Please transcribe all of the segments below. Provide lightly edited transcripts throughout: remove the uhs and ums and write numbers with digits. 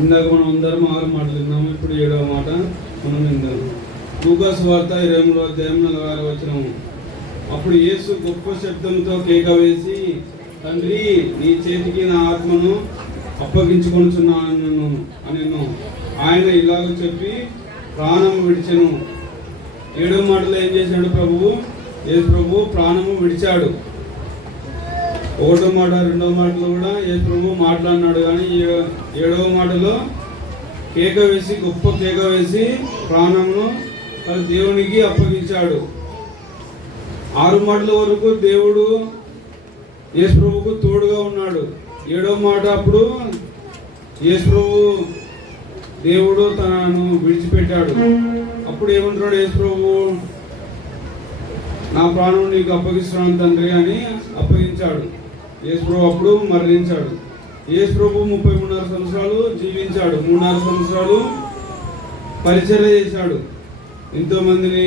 ఇందాక మనం అందరం 6 మాటలు విన్నాము. ఇప్పుడు 7వ మాట మనం విందాం. లూకా సువార్త 23వ అధ్యాయం 46వ వచనం. అప్పుడు యేసు గొప్ప శబ్దంతో కేక వేసి, తండ్రి, నీ చేతికి నా ఆత్మను అప్పగించుకొనుచున్నాను అనెను. ఆయన ఇలాగ చెప్పి ప్రాణము విడిచెను. 7వ మాటలో ఏం చేశాడు ప్రభువు? యేసు ప్రభువు ప్రాణము విడిచాడు. 1వ మాట 2వ మాటలో కూడా యేసు ప్రభువు మాట్లాడినాడు. కానీ 7వ మాటలో కేక వేసి, గొప్ప కేక వేసి ప్రాణమును తన దేవునికి అప్పగించాడు. 6 మాటల వరకు దేవుడు యేసు ప్రభువుకు తోడుగా ఉన్నాడు. 7వ మాట అప్పుడు యేసు ప్రభువు దేవుడు తనను విడిచిపెట్టాడు. అప్పుడు ఏమంటున్నాడు యేసు ప్రభువు? నా ప్రాణం నీకు అప్పగిస్తున్నాను తండ్రి అని అప్పగించాడు. యేసు ప్రభు అప్పుడు మరణించాడు. యేసు ప్రభు 33.5 సంవత్సరాలు జీవించాడు. 3.5 సంవత్సరాలు పరిచర్య చేశాడు. ఎంతో మందిని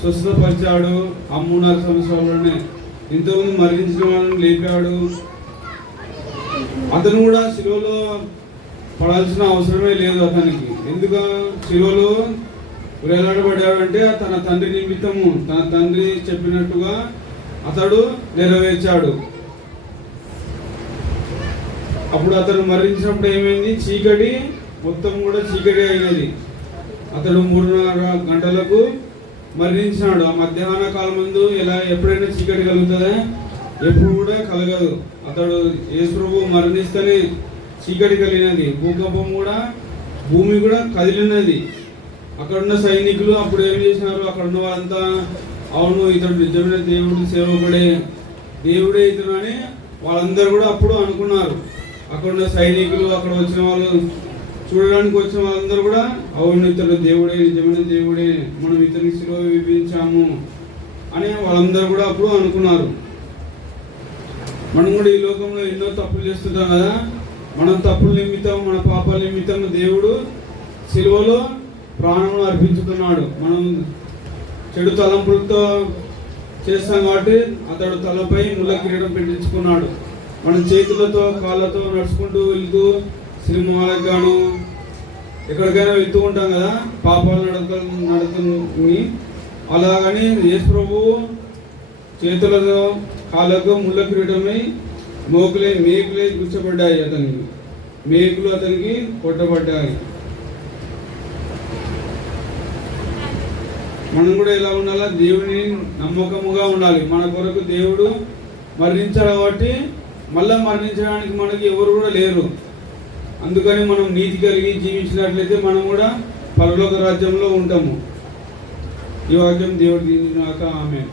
స్వస్థపరిచాడు. ఆ 3.5 సంవత్సరాల్లోనే ఎంతోమంది మరణించిన వాళ్ళని లేపాడు. అతను కూడా శిలువలో పడాల్సిన అవసరమే లేదు అతనికి. ఎందుకు శిలువలో వేలాడబడ్డాడు అంటే తన తండ్రి నిమిత్తము, తన తండ్రి చెప్పినట్టుగా అతడు నెరవేర్చాడు. అప్పుడు అతను మరణించినప్పుడు ఏమైంది? చీకటి మొత్తం కూడా చీకటి అయినది. అతడు 3.5 గంటలకు మరణించినాడు. ఆ మధ్యాహ్న కాలం ముందు ఎప్పుడైనా చీకటి కలుగుతుందా? ఎప్పుడు కూడా కలగదు. అతడు యేసు ప్రభువు మరణిస్తేనే చీకటి కలిగినది. భూకంపం కూడా, భూమి కూడా కదిలినది. అక్కడున్న సైనికులు అప్పుడు ఏం చేసినారు? అక్కడ ఉన్న వాళ్ళంతా, అవును ఇతడు నిజమైన దేవుడు సేవకుడే, దేవుడే ఇతను అని వాళ్ళందరూ కూడా అప్పుడు అనుకున్నారు. అక్కడున్న సైనికులు, అక్కడ వచ్చిన వాళ్ళు, చూడడానికి వచ్చిన వాళ్ళందరూ కూడా, అవును ఇతడు దేవుడే, నిజమైన దేవుడే, మనం ఇతని శిలువ విధించాము అని వాళ్ళందరూ కూడా అప్పుడు అనుకున్నారు. మనం కూడా ఈ లోకంలో ఎన్నో తప్పులు చేస్తుంటాం కదా. మనం తప్పుల నిమిత్తం, మన పాపాల నిమిత్తం దేవుడు శిలువలో ప్రాణమును అర్పించుకున్నాడు. మనం చెడు తలంపులతో చేస్తాం కాబట్టి అతడు తలపై ముళ్ళ కిరీటం పెట్టించుకున్నాడు. మన చేతులతో కాళ్ళతో నడుచుకుంటూ వెళ్తూ సినిమాలకు గాను ఎక్కడికైనా వెళ్తూ ఉంటాం కదా, పాపాలు నడుతుంది. అలాగని యేసు ప్రభువు చేతులతో కాళ్ళతో ముళ్ళ కిరీటమై మేకులే గుచ్చబడ్డాయి. అతనికి మేకులు అతనికి కొట్టబడ్డాయి. మనం కూడా ఎలా ఉండాలా? దేవుని నమ్మకముగా ఉండాలి. మన కొరకు దేవుడు మరణించాడు కాబట్టి మళ్ళా మరణించడానికి మనకి ఎవరు కూడా లేరు. అందుకని మనం నీతి కలిగి జీవించినట్లయితే మనం కూడా పరలోక రాజ్యంలో ఉంటాము. ఈ వాక్యం దేవుడు దీనినాక ఆమేన్.